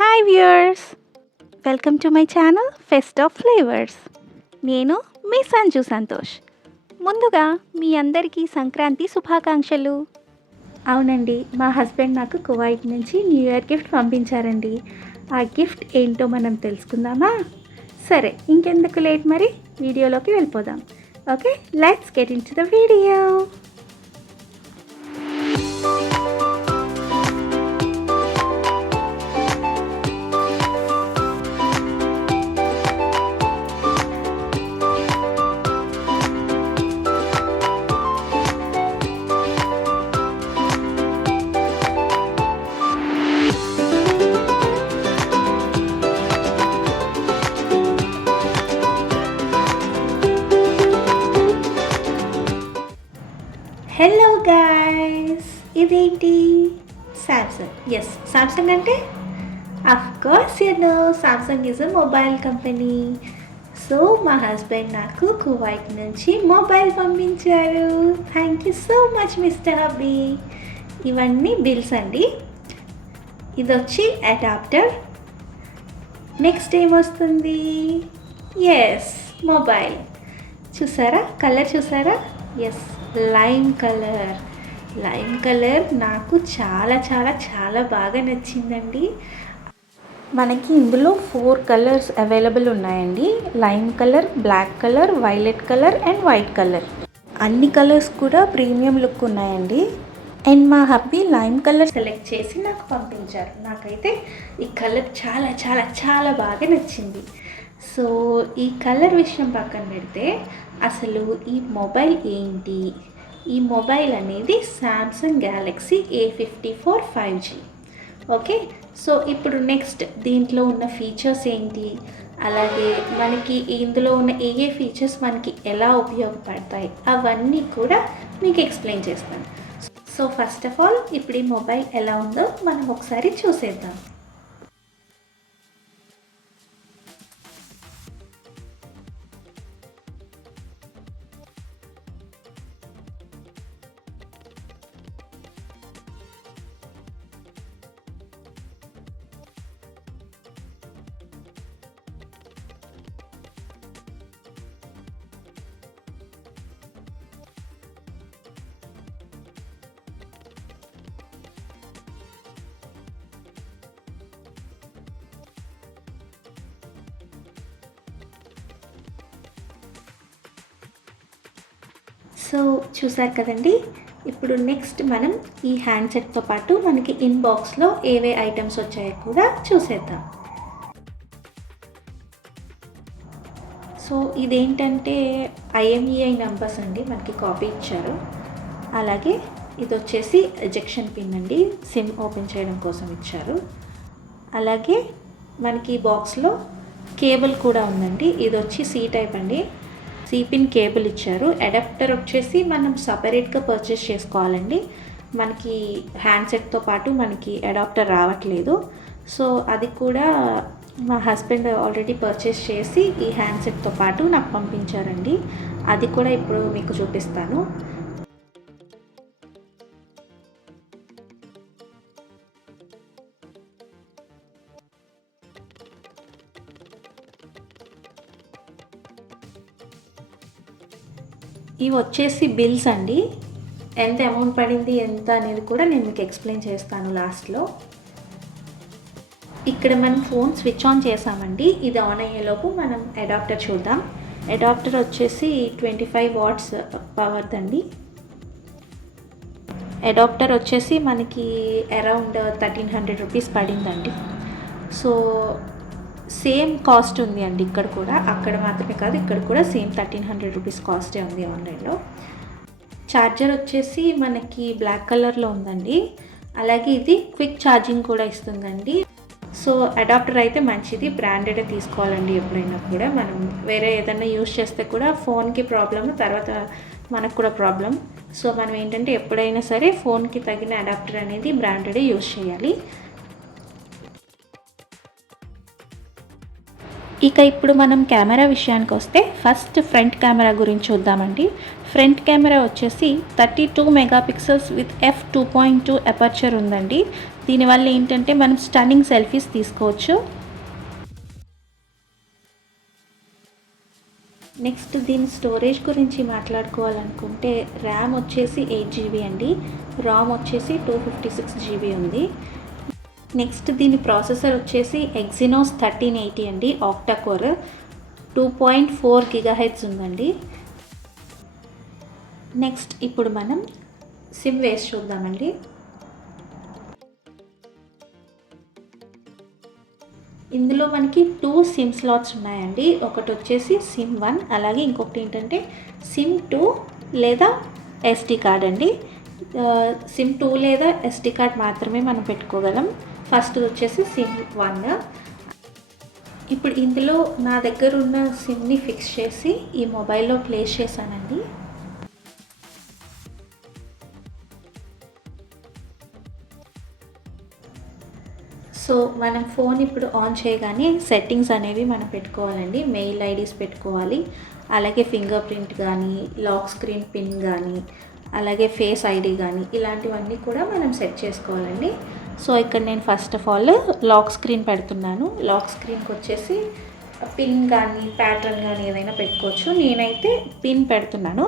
Hi viewers, welcome to my channel fest of flavours. నేను మీ సంజు సంతోష్. ముందుగా మీ అందరికీ సంక్రాంతి శుభాకాంక్షలు. అవునండి, మా హస్బెండ్ నాకు కువైట్ నుంచి న్యూ ఇయర్ గిఫ్ట్ పంపించారండి. ఆ గిఫ్ట్ ఏంటో మనం తెలుసుకుందామా? సరే, ఇంకెందుకు లేట్, మరి వీడియోలోకి వెళ్ళిపోదాం. Okay, let's get into the video. Hello guys, ఇదేంటి? సామ్సంగ్. ఎస్, సామ్సంగ్ అంటే of course Samsung is a mobile company. So మా హస్బెండ్ నాకు కువైట్ నుంచి మొబైల్ పంపించారు. Thank you so much mister hubby. ఇవన్నీ బిల్స్ అండి. ఇది వచ్చి అడాప్టర్. నెక్స్ట్ ఏమొస్తుంది? Yes, mobile. చూసారా కలర్? చూసారా? ఎస్, లైమ్ కలర్ నాకు చాలా చాలా చాలా బాగా నచ్చిందండి. మనకి ఇందులో 4 కలర్స్ అవైలబుల్ ఉన్నాయండి. Lime colour, black colour, violet colour and white colour. అన్ని కలర్స్ కూడా ప్రీమియం లుక్ ఉన్నాయండి. అండ్ మా హబ్బీ లైమ్ కలర్ సెలెక్ట్ చేసి నాకు పంపించారు. నాకైతే ఈ కలర్ చాలా చాలా చాలా బాగా నచ్చింది. సో ఈ కలర్ విషయం పక్కన పెడితే అసలు ఈ మొబైల్ ఏంటి? ఈ మొబైల్ అనేది Samsung Galaxy A54 5G. Okay, so ఇప్పుడు నెక్స్ట్ దీంట్లో ఉన్న ఫీచర్స్ ఏంటి, అలాగే మనకి ఇందులో ఉన్న ఏ ఫీచర్స్ మనకి ఎలా ఉపయోగపడతాయి అవన్నీ కూడా మీకు ఎక్స్ప్లెయిన్ చేస్తాను. సో ఫస్ట్ ఆఫ్ ఆల్ ఇప్పుడు ఈ మొబైల్ ఎలా ఉందో మనం ఒకసారి చూసేద్దాం. సో చూసారు కదండి. ఇప్పుడు నెక్స్ట్ మనం ఈ హ్యాండ్సెట్తో పాటు మనకి ఇన్బాక్స్లో ఏవే ఐటమ్స్ వచ్చాయో కూడా చూసేద్దాం. సో ఇదేంటంటే IMEI నెంబర్స్ అండి, మనకి కాపీ ఇచ్చారు. అలాగే ఇది వచ్చేసి ఎజెక్షన్ పిన్ అండి, సిమ్ ఓపెన్ చేయడం కోసం ఇచ్చారు. అలాగే మనకి బాక్స్లో కేబుల్ కూడా ఉందండి. ఇది వచ్చి C టైప్ అండి, C పిన్ కేబుల్ ఇచ్చారు. అడాప్టర్ వచ్చేసి మనం సపరేట్గా పర్చేస్ చేసుకోవాలండి. మనకి హ్యాండ్సెట్తో పాటు మనకి అడాప్టర్ రావట్లేదు. సో అది కూడా మా హస్బెండ్ ఆల్రెడీ పర్చేస్ చేసి ఈ హ్యాండ్సెట్తో పాటు నాకు పంపించారండి. అది కూడా ఇప్పుడు మీకు చూపిస్తాను. ఇవి వచ్చేసి బిల్స్ అండి. ఎంత అమౌంట్ పడింది ఎంత అనేది కూడా నేను మీకు ఎక్స్ప్లెయిన్ చేస్తాను లాస్ట్లో. ఇక్కడ మనం ఫోన్ స్విచ్ ఆన్ చేసామండి. ఇది ఆన్ అయ్యేలోపు మనం అడాప్టర్ చూద్దాం. అడాప్టర్ వచ్చేసి 25 వాట్స్ పవర్దండి. అడాప్టర్ వచ్చేసి మనకి అరౌండ్ 1300 రూపీస్ పడిందండి. సో సేమ్ కాస్ట్ ఉంది అండి ఇక్కడ కూడా. అక్కడ మాత్రమే కాదు, ఇక్కడ కూడా సేమ్ 1300 రూపీస్ కాస్టే ఉంది ఆన్లైన్లో. ఛార్జర్ వచ్చేసి మనకి బ్లాక్ కలర్లో ఉందండి. అలాగే ఇది క్విక్ ఛార్జింగ్ కూడా ఇస్తుందండి. సో అడాప్టర్ అయితే మంచిది, బ్రాండెడే తీసుకోవాలండి ఎప్పుడైనా కూడా. మనం వేరే ఏదైనా యూస్ చేస్తే కూడా ఫోన్కి ప్రాబ్లమ్, తర్వాత మనకు కూడా ప్రాబ్లం. సో మనం ఏంటంటే ఎప్పుడైనా సరే ఫోన్కి తగిన అడాప్టర్ అనేది బ్రాండెడే యూస్ చేయాలి. ఇక ఇప్పుడు మనం కెమెరా విషయానికి వస్తే ఫస్ట్ ఫ్రంట్ కెమెరా గురించి చూద్దామండి. ఫ్రంట్ కెమెరా వచ్చేసి 32 మెగాపిక్సెల్స్ విత్ f2.2 అపర్చర్ ఉందండి. దీనివల్ల ఏంటంటే మనం స్టన్నింగ్ సెల్ఫీస్ తీసుకోవచ్చు. నెక్స్ట్ దీని స్టోరేజ్ గురించి మాట్లాడుకోవాలనుకుంటే ర్యామ్ వచ్చేసి 8 GB అండి, రామ్ వచ్చేసి 256 GB ఉంది. నెక్స్ట్ దీని ప్రాసెసర్ వచ్చేసి ఎగ్జినోస్ 1380 అండి, ఆక్టా కోర్, 2.4 GHz ఉందండి. నెక్స్ట్ ఇప్పుడు మనం సిమ్ వేసి చూద్దామండి. ఇందులో మనకి 2 సిమ్ స్లాట్స్ ఉన్నాయండి. ఒకటి వచ్చేసి సిమ్ 1, అలాగే ఇంకొకటి ఏంటంటే సిమ్ 2 లేదా SD కార్డ్ అండి. సిమ్ 2 లేదా SD కార్డ్ మాత్రమే మనం పెట్టుకోగలం. ఫస్ట్ వచ్చేసి సిమ్ 1. ఇప్పుడు ఇందులో నా దగ్గర ఉన్న సిమ్ని ఫిక్స్ చేసి ఈ మొబైల్లో ప్లేస్ చేశానండి. సో మనం ఫోన్ ఇప్పుడు ఆన్ చేయగానే సెట్టింగ్స్ అనేవి మనం పెట్టుకోవాలండి. మెయిల్ ఐడీస్ పెట్టుకోవాలి, అలాగే ఫింగర్ ప్రింట్ కానీ, లాక్ స్క్రీన్ పిన్ కానీ, అలాగే ఫేస్ ఐడి కానీ, ఇలాంటివన్నీ కూడా మనం సెట్ చేసుకోవాలండి. సో ఇక్కడ నేను first of all lock screen పెడుతున్నాను. లాక్ స్క్రీన్కి వచ్చేసి పిన్ కానీ ప్యాటర్న్ కానీ ఏదైనా పెట్టుకోవచ్చు. నేనైతే పిన్ పెడుతున్నాను.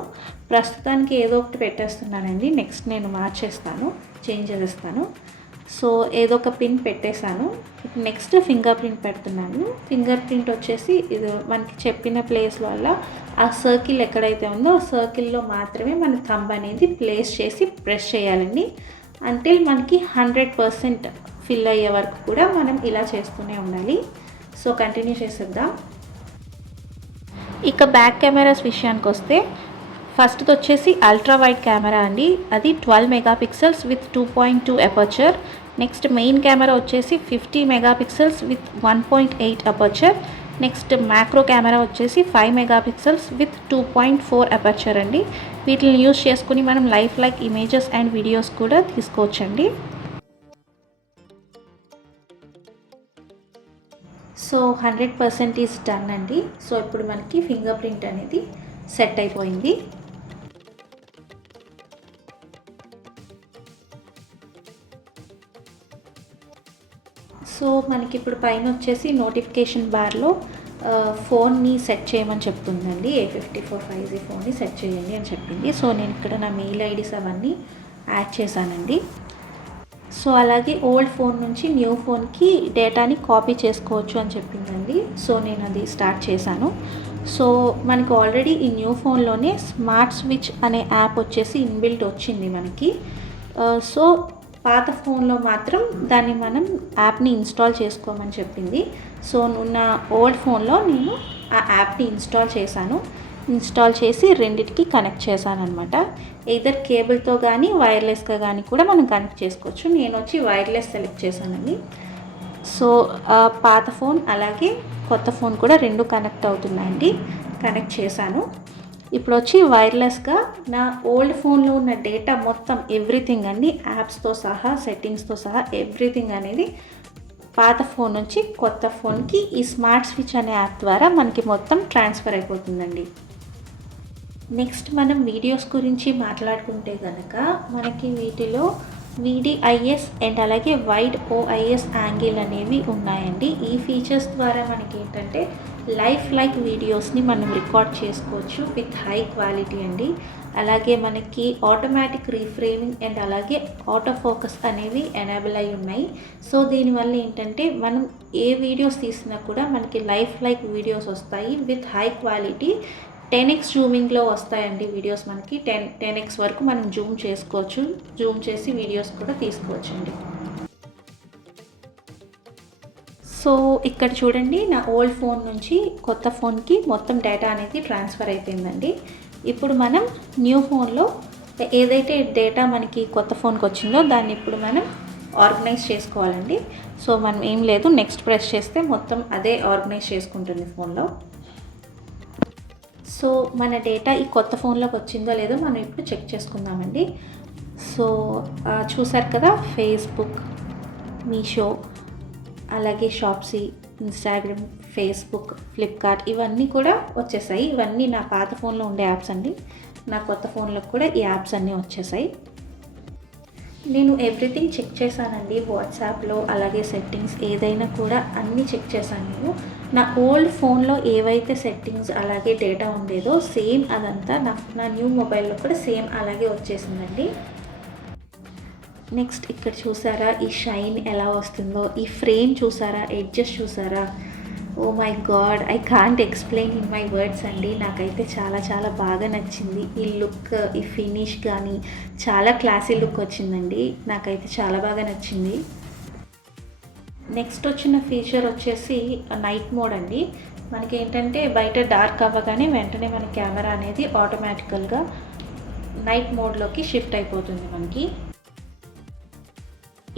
ప్రస్తుతానికి ఏదో ఒకటి పెట్టేస్తున్నానండి. నెక్స్ట్ నేను మార్చేస్తాను, చేంజ్ చేసేస్తాను. సో ఏదో ఒక పిన్ పెట్టేశాను. ఇప్పుడు నెక్స్ట్ ఫింగర్ ప్రింట్ పెడుతున్నాను. ఫింగర్ ప్రింట్ వచ్చేసి ఇది మనకి చెప్పిన ప్లేస్ వల్ల ఆ సర్కిల్ ఎక్కడైతే ఉందో ఆ సర్కిల్లో మాత్రమే మన థంబ్ అనేది ప్లేస్ చేసి ప్రెస్ చేయాలండి. అంటిల్ మనకి 100% ఫిల్ అయ్యే వరకు కూడా మనం ఇలా చేస్తూనే ఉండాలి. సో కంటిన్యూ చేసేద్దాం. ఇక బ్యాక్ కెమెరాస్ విషయానికి వస్తే ఫస్ట్ వచ్చేసి అల్ట్రా వైడ్ కెమెరా అండి. అది 12 megapixels with 2.2 aperture. Next main camera వచ్చేసి 50 megapixels with 1.8 aperture. Next macro camera వచ్చేసి 5 మెగాపిక్సెల్స్ విత్ 2.4 అపర్చర్ అండి. వీటిని యూజ్ చేసుకుని మనం లైక్ ఇమేజెస్ అండ్ వీడియోస్ కూడా తీసుకోవచ్చండి. సో 100% ఈజ్ డన్ అండి. సో ఇప్పుడు మనకి ఫింగర్ ప్రింట్ అనేది సెట్ అయిపోయింది. సో మనకి ఇప్పుడు పైన వచ్చేసి నోటిఫికేషన్ బార్లో ఫోన్ని సెట్ చేయమని చెప్తుందండి. A54 5G ఫోన్ని సెట్ చేయండి అని చెప్పింది. సో నేను ఇక్కడ నా మెయిల్ ఐడీస్ అవన్నీ యాడ్ చేశానండి. సో అలాగే ఓల్డ్ ఫోన్ నుంచి న్యూ ఫోన్కి డేటాని కాపీ చేసుకోవచ్చు అని చెప్పిందండి. సో నేను అది స్టార్ట్ చేశాను. సో మనకు ఆల్రెడీ ఈ న్యూ ఫోన్లోనే స్మార్ట్ స్విచ్ అనే యాప్ వచ్చేసి ఇన్బిల్ట్ వచ్చింది మనకి. సో పాత ఫోన్లో మాత్రం దాన్ని మనం యాప్ని ఇన్స్టాల్ చేసుకోమని చెప్పింది. సో నా ఓల్డ్ ఫోన్లో నేను ఆ యాప్ని ఇన్స్టాల్ చేశాను. ఇన్స్టాల్ చేసి రెండిటికి కనెక్ట్ చేశాను అనమాట. ఎయిదర్ కేబుల్తో కానీ వైర్లెస్గా కానీ కూడా మనం కనెక్ట్ చేసుకోవచ్చు. నేను వచ్చి వైర్లెస్ సెలెక్ట్ చేశానండి. సో పాత ఫోన్ అలాగే కొత్త ఫోన్ కూడా రెండు కనెక్ట్ అవుతున్నాయండి. కనెక్ట్ చేశాను. ఇప్పుడు వచ్చి వైర్లెస్గా నా ఓల్డ్ ఫోన్లో ఉన్న డేటా మొత్తం ఎవ్రీథింగ్ అండి, యాప్స్తో సహా సెట్టింగ్స్తో సహా ఎవ్రీథింగ్ అనేది పాత ఫోన్ నుంచి కొత్త ఫోన్కి ఈ స్మార్ట్ స్విచ్ అనే యాప్ ద్వారా మనకి మొత్తం ట్రాన్స్ఫర్ అయిపోతుందండి. నెక్స్ట్ మనం వీడియోస్ గురించి మాట్లాడుకుంటే కనుక మనకి వీటిలో VDIS అండ్ అలాగే వైడ్ OIS యాంగిల్ అనేవి ఉన్నాయండి. ఈ ఫీచర్స్ ద్వారా మనకి ఏంటంటే లైక్ వీడియోస్ని మనం రికార్డ్ చేసుకోవచ్చు విత్ హై క్వాలిటీ అండి. అలాగే మనకి ఆటోమేటిక్ రీఫ్రేమింగ్ అండ్ అలాగే ఆటో ఫోకస్ అనేవి ఎనేబుల్ అయి ఉన్నాయి. సో దీనివల్ల ఏంటంటే మనం ఏ వీడియోస్ తీసినా కూడా మనకి లైక్ వీడియోస్ వస్తాయి విత్ హై క్వాలిటీ. 10x జూమింగ్లో వస్తాయండి వీడియోస్. మనకి 10x వరకు మనం జూమ్ చేసుకోవచ్చు. జూమ్ చేసి వీడియోస్ కూడా తీసుకోవచ్చు అండి. సో ఇక్కడ చూడండి, నా ఓల్డ్ ఫోన్ నుంచి కొత్త ఫోన్కి మొత్తం డేటా అనేది ట్రాన్స్ఫర్ అయిపోయిందండి. ఇప్పుడు మనం న్యూ ఫోన్లో ఏదైతే డేటా మనకి కొత్త ఫోన్కి వచ్చిందో దాన్ని ఇప్పుడు మనం ఆర్గనైజ్ చేసుకోవాలండి. సో మనం ఏం లేదు, నెక్స్ట్ ప్రెస్ చేస్తే మొత్తం అదే ఆర్గనైజ్ చేసుకుంటుంది ఫోన్లో. సో మన డేటా ఈ కొత్త ఫోన్లోకి వచ్చిందో లేదో మనం ఇప్పుడు చెక్ చేసుకుందామండి. సో చూసారు కదా, ఫేస్బుక్, మీషో, అలాగే షాప్సీ, ఇన్స్టాగ్రామ్, ఫేస్బుక్, ఫ్లిప్కార్ట్ ఇవన్నీ కూడా వచ్చేసాయి. ఇవన్నీ నా పాత ఫోన్లో ఉండే యాప్స్ అండి. నా కొత్త ఫోన్లో కూడా ఈ యాప్స్ అన్నీ వచ్చేసాయి. నేను ఎవ్రీథింగ్ చెక్ చేశానండి వాట్సాప్లో, అలాగే సెట్టింగ్స్ ఏదైనా కూడా అన్నీ చెక్ చేశాను నేను. నా ఓల్డ్ ఫోన్లో ఏవైతే సెట్టింగ్స్ అలాగే డేటా ఉండేదో సేమ్ అదంతా నా న్యూ మొబైల్లో కూడా సేమ్ అలాగే వచ్చేసిందండి. నెక్స్ట్ ఇక్కడ చూసారా ఈ షైన్ ఎలా వస్తుందో, ఈ ఫ్రేమ్ చూసారా, ఎడ్జెస్ చూసారా, oh my god, I can't explain in my words అండి. నాకైతే చాలా చాలా బాగా నచ్చింది ఈ లుక్, ఈ ఫినిష్ కానీ చాలా క్లాసీ లుక్ వచ్చిందండి. నాకైతే చాలా బాగా నచ్చింది. నెక్స్ట్ వచ్చిన ఫీచర్ వచ్చేసి నైట్ మోడ్ అండి. మనకి ఏంటంటే బయట డార్క్ అవ్వగానే వెంటనే మన కెమెరా అనేది ఆటోమేటికల్గా నైట్ మోడ్లోకి షిఫ్ట్ అయిపోతుంది మనకి.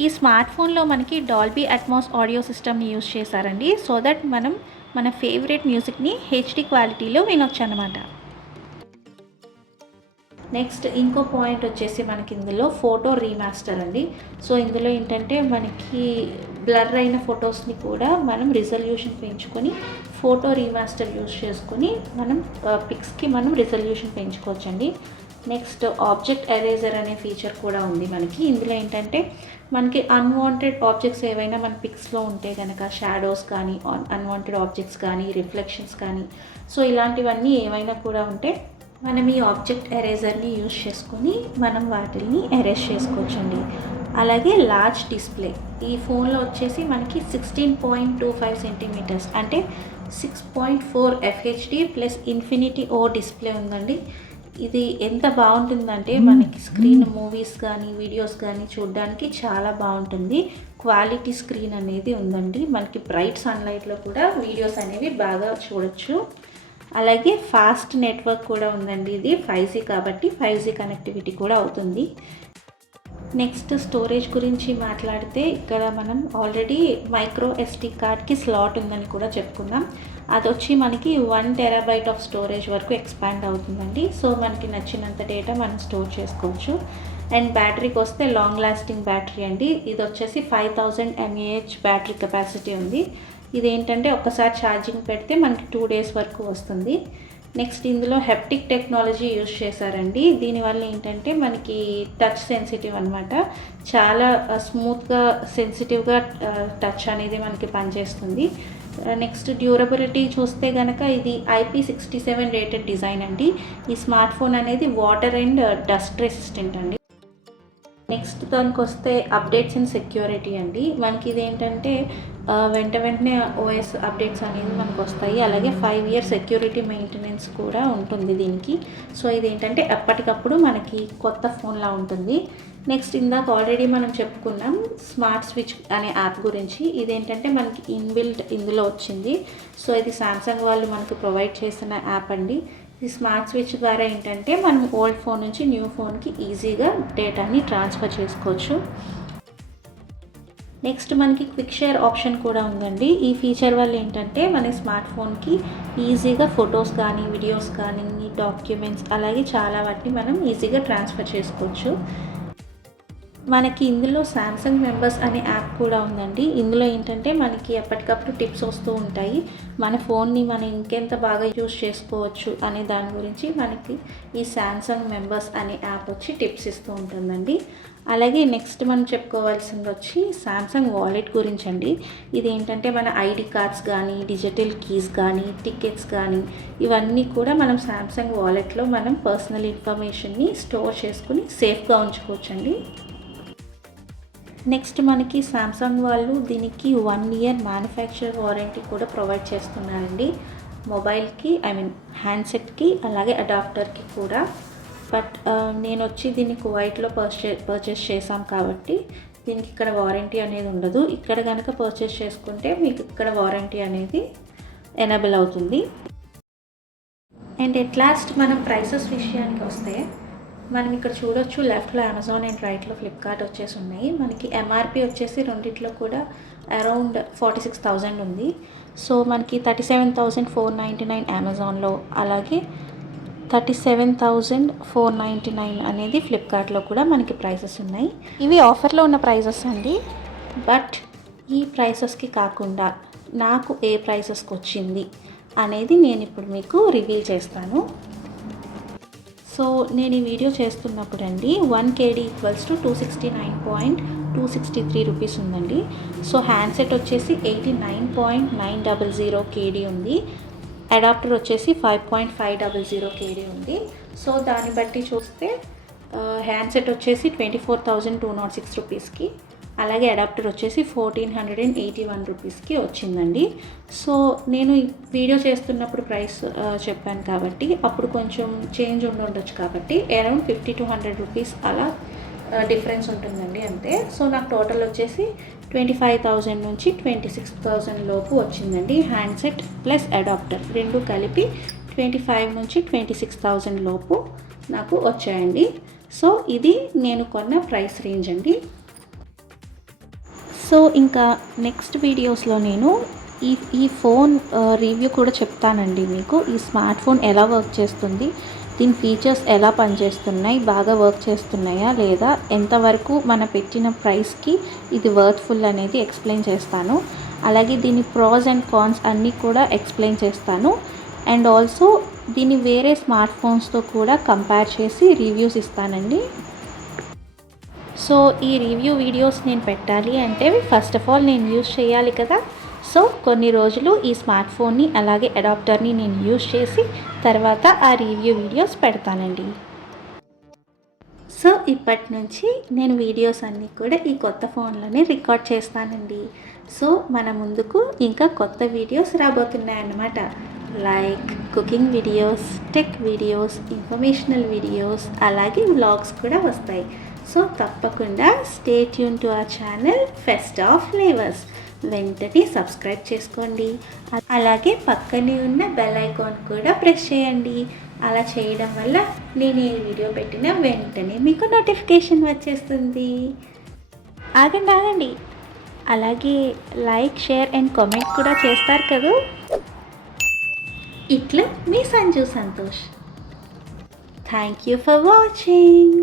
ఈ స్మార్ట్ ఫోన్లో మనకి డాల్బీ అట్మాస్ ఆడియో సిస్టమ్ని యూజ్ చేశారండి, సో దట్ మనం మన ఫేవరెట్ మ్యూజిక్ని హెచ్డి క్వాలిటీలో వినొచ్చు అనమాట. నెక్స్ట్ ఇంకో పాయింట్ వచ్చేసి మనకి ఇందులో ఫోటో రీమాస్టర్ అండి. సో ఇందులో ఏంటంటే మనకి బ్లర్ అయిన ఫొటోస్ని కూడా మనం రిజల్యూషన్ పెంచుకొని ఫోటో రీమాస్టర్ యూజ్ చేసుకొని మనం పిక్స్కి మనం రిజల్యూషన్ పెంచుకోవచ్చండి. నెక్స్ట్ ఆబ్జెక్ట్ ఎరేజర్ అనే ఫీచర్ కూడా ఉంది మనకి. ఇందులో ఏంటంటే మనకి అన్వాంటెడ్ ఆబ్జెక్ట్స్ ఏవైనా మన పిక్స్లో ఉంటే కనుక షాడోస్ కానీ అన్వాంటెడ్ ఆబ్జెక్ట్స్ కానీ రిఫ్లెక్షన్స్ కానీ, సో ఇలాంటివన్నీ ఏవైనా కూడా ఉంటే మనం ఈ ఆబ్జెక్ట్ ఎరేజర్ని యూజ్ చేసుకొని మనం వాటిని ఎరేజ్ చేసుకోవచ్చండి. అలాగే లార్జ్ డిస్ప్లే ఈ ఫోన్లో వచ్చేసి మనకి 16.25 సెంటీమీటర్స్ అంటే 6.4 FHD ప్లస్ ఇన్ఫినిటీ ఓ డిస్ప్లే ఉందండి. ఇది ఎంత బాగుంటుందంటే మనకి స్క్రీన్ మూవీస్ కానీ వీడియోస్ కానీ చూడడానికి చాలా బాగుంటుంది. క్వాలిటీ స్క్రీన్ అనేది ఉందండి. మనకి బ్రైట్ సన్లైట్లో కూడా వీడియోస్ అనేవి బాగా చూడొచ్చు. అలాగే ఫాస్ట్ నెట్వర్క్ కూడా ఉందండి. ఇది 5G కాబట్టి 5G కనెక్టివిటీ కూడా అవుతుంది. నెక్స్ట్ స్టోరేజ్ గురించి మాట్లాడితే ఇక్కడ మనం ఆల్రెడీ మైక్రో SD కార్డ్కి స్లాట్ ఉందని కూడా చెప్పుకున్నాం. అది వచ్చి మనకి 1 TB ఆఫ్ స్టోరేజ్ వరకు ఎక్స్పాండ్ అవుతుందండి. సో మనకి నచ్చినంత డేటా మనం స్టోర్ చేసుకోవచ్చు. అండ్ బ్యాటరీకి వస్తే లాంగ్ లాస్టింగ్ బ్యాటరీ అండి. ఇది వచ్చేసి 5000 mAh బ్యాటరీ కెపాసిటీ ఉంది. ఇదేంటంటే ఒక్కసారి ఛార్జింగ్ పెడితే మనకి 2 days వరకు వస్తుంది. నెక్స్ట్ ఇందులో హెప్టిక్ టెక్నాలజీ యూజ్ చేశారండి. దీనివల్ల ఏంటంటే మనకి టచ్ సెన్సిటివ్ అనమాట, చాలా స్మూత్గా సెన్సిటివ్గా టచ్ అనేది మనకి పనిచేస్తుంది. నెక్స్ట్ డ్యూరబిలిటీ చూస్తే కనుక ఇది IP67 రేటెడ్ డిజైన్ అండి. ఈ స్మార్ట్ ఫోన్ అనేది వాటర్ అండ్ డస్ట్ రెసిస్టెంట్ అండి. నెక్స్ట్ దానికి వస్తే అప్డేట్స్ అండ్ సెక్యూరిటీ అండి. మనకి ఇదేంటంటే వెంటనే OS అప్డేట్స్ అనేది మనకు వస్తాయి. అలాగే 5 years సెక్యూరిటీ మెయింటెనెన్స్ కూడా ఉంటుంది దీనికి. సో ఇదేంటంటే ఎప్పటికప్పుడు మనకి కొత్త ఫోన్లా ఉంటుంది. నెక్స్ట్ ఇందాక ఆల్రెడీ మనం చెప్పుకున్నాం స్మార్ట్ స్విచ్ అనే యాప్ గురించి. ఇదేంటంటే మనకి ఇన్బిల్ట్ ఇందులో వచ్చింది. సో ఇది సామ్సంగ్ వాళ్ళు మనకు ప్రొవైడ్ చేసిన యాప్ అండి. ఈ స్మార్ట్ స్విచ్ ద్వారా ఏంటంటే మనం ఓల్డ్ ఫోన్ నుంచి న్యూ ఫోన్కి ఈజీగా డేటాని ట్రాన్స్ఫర్ చేసుకోవచ్చు. నెక్స్ట్ మనకి క్విక్ షేర్ ఆప్షన్ కూడా ఉందండి. ఈ ఫీచర్ వల్ల ఏంటంటే మన స్మార్ట్ ఫోన్కి ఈజీగా ఫొటోస్ కానీ వీడియోస్ కానీ డాక్యుమెంట్స్ అలాగే చాలా వాటిని మనం ఈజీగా ట్రాన్స్ఫర్ చేసుకోవచ్చు. మనకి ఇందులో సామ్సంగ్ మెంబర్స్ అనే యాప్ కూడా ఉందండి. ఇందులో ఏంటంటే మనకి ఎప్పటికప్పుడు టిప్స్ వస్తూ ఉంటాయి. మన ఫోన్ని మనం ఇంకెంత బాగా యూజ్ చేసుకోవచ్చు అనే దాని గురించి మనకి ఈ సామ్సంగ్ మెంబర్స్ అనే యాప్ వచ్చి టిప్స్ ఇస్తూ ఉంటుందండి. అలాగే నెక్స్ట్ మనం చెప్పుకోవాల్సింది వచ్చి సామ్సంగ్ వాలెట్ గురించి అండి. ఇది ఏంటంటే మన ID కార్డ్స్ కానీ డిజిటల్ కీస్ కానీ టికెట్స్ కానీ ఇవన్నీ కూడా మనం సామ్సంగ్ వాలెట్లో మనం పర్సనల్ ఇన్ఫర్మేషన్ని స్టోర్ చేసుకుని సేఫ్గా ఉంచుకోవచ్చండి. నెక్స్ట్ మనకి సామ్సంగ్ వాళ్ళు దీనికి 1 year మ్యానుఫ్యాక్చర్ వారంటీ కూడా ప్రొవైడ్ చేస్తున్నారండి. మొబైల్కి హ్యాండ్సెట్కి అలాగే అడాప్టర్కి కూడా. బట్ నేను వచ్చి దీన్ని కువైట్లో పర్చేస్ చేశాం కాబట్టి దీనికి ఇక్కడ వారంటీ అనేది ఉండదు. ఇక్కడ కనుక పర్చేస్ చేసుకుంటే మీకు ఇక్కడ వారంటీ అనేది ఎనేబుల్ అవుతుంది. అండ్ ఎట్ లాస్ట్ మనం ప్రైసెస్ విషయానికి వస్తే మనం ఇక్కడ చూడొచ్చు లెఫ్ట్లో అమెజాన్ అండ్ రైట్లో ఫ్లిప్కార్ట్ వచ్చేసి ఉన్నాయి. మనకి MRP వచ్చేసి రెండిట్లో కూడా అరౌండ్ 46,000 ఉంది. సో మనకి 37,499 అమెజాన్లో అలాగే 37,499 అనేది ఫ్లిప్కార్ట్లో కూడా మనకి ప్రైసెస్ ఉన్నాయి. ఇవి ఆఫర్లో ఉన్న ప్రైసెస్ అండి. బట్ ఈ ప్రైసెస్కి కాకుండా నాకు ఏ ప్రైసెస్కి వచ్చింది అనేది నేను ఇప్పుడు మీకు రివీల్ చేస్తాను. సో నేను ఈ వీడియో చేస్తున్నప్పుడు అండి 1 KD ఈక్వల్స్ టు 269.263 రూపీస్ ఉందండి. సో హ్యాండ్సెట్ వచ్చేసి 89.900 KD ఉంది. అడాప్టర్ వచ్చేసి 5.500 KD ఉంది. సో దాన్ని బట్టి చూస్తే హ్యాండ్సెట్ వచ్చేసి 24,206 రూపీస్కి, అలాగే అడాప్టర్ వచ్చేసి 1,481 రూపీస్కి వచ్చిందండి. సో నేను వీడియో చేస్తున్నప్పుడు ప్రైస్ చెప్పాను కాబట్టి అప్పుడు కొంచెం చేంజ్ ఉండొచ్చు కాబట్టి అరౌండ్ 50 to 100 రూపీస్ అలా డిఫరెన్స్ ఉంటుందండి అంతే. సో నాకు టోటల్ వచ్చేసి 25,000 నుంచి 26,000 లోపు వచ్చిందండి. హ్యాండ్సెట్ ప్లస్ అడాప్టర్ రెండు కలిపి 25 నుంచి 26,000 లోపు నాకు వచ్చాయండి. సో ఇది నేను కొన్న ప్రైస్ రేంజ్ అండి. సో ఇంకా నెక్స్ట్ వీడియోస్లో నేను ఈ ఫోన్ రివ్యూ కూడా చెప్తానండి మీకు. ఈ స్మార్ట్ ఫోన్ ఎలా వర్క్ చేస్తుంది, దీని ఫీచర్స్ ఎలా పనిచేస్తున్నాయి, బాగా వర్క్ చేస్తున్నాయా లేదా, ఎంతవరకు మన పెట్టిన ప్రైస్కి ఇది వర్త్ఫుల్ అనేది ఎక్స్ప్లెయిన్ చేస్తాను. అలాగే దీని ప్రాస్ అండ్ కాన్స్ అన్నీ కూడా ఎక్స్ప్లెయిన్ చేస్తాను. అండ్ ఆల్సో దీన్ని వేరే స్మార్ట్ ఫోన్స్తో కూడా కంపేర్ చేసి రివ్యూస్ ఇస్తానండి. సో ఈ రివ్యూ వీడియోస్ నేను పెట్టాలి అంటే ఫస్ట్ ఆఫ్ ఆల్ నేను యూజ్ చేయాలి కదా. సో కొన్ని రోజులు ఈ స్మార్ట్ ఫోన్ని అలాగే అడాప్టర్ని నేను యూజ్ చేసి తర్వాత ఆ రివ్యూ వీడియోస్ పెడతానండి. సో ఇప్పటి నుంచి నేను వీడియోస్ అన్నీ కూడా ఈ కొత్త ఫోన్లోనే రికార్డ్ చేస్తానండి. సో మన ముందుకు ఇంకా కొత్త వీడియోస్ రాబోతున్నాయన్నమాట. Like cooking videos, tech videos, informational videos, అలాగే వ్లాగ్స్ కూడా వస్తాయి. సో తప్పకుండా stay tune to our channel fest of flavours. వెంటనే సబ్స్క్రైబ్ చేసుకోండి. అలాగే పక్కనే ఉన్న బెల్ ఐకాన్ కూడా ప్రెస్ చేయండి. అలా చేయడం వల్ల నేను ఈ వీడియో పెట్టిన వెంటనే మీకు నోటిఫికేషన్ వచ్చేస్తుంది. ఆగండి, అలాగే లైక్, షేర్ అండ్ కామెంట్ కూడా చేస్తారు కదా. ఇట్లా మీ Sanju Santosh. Thank you for watching.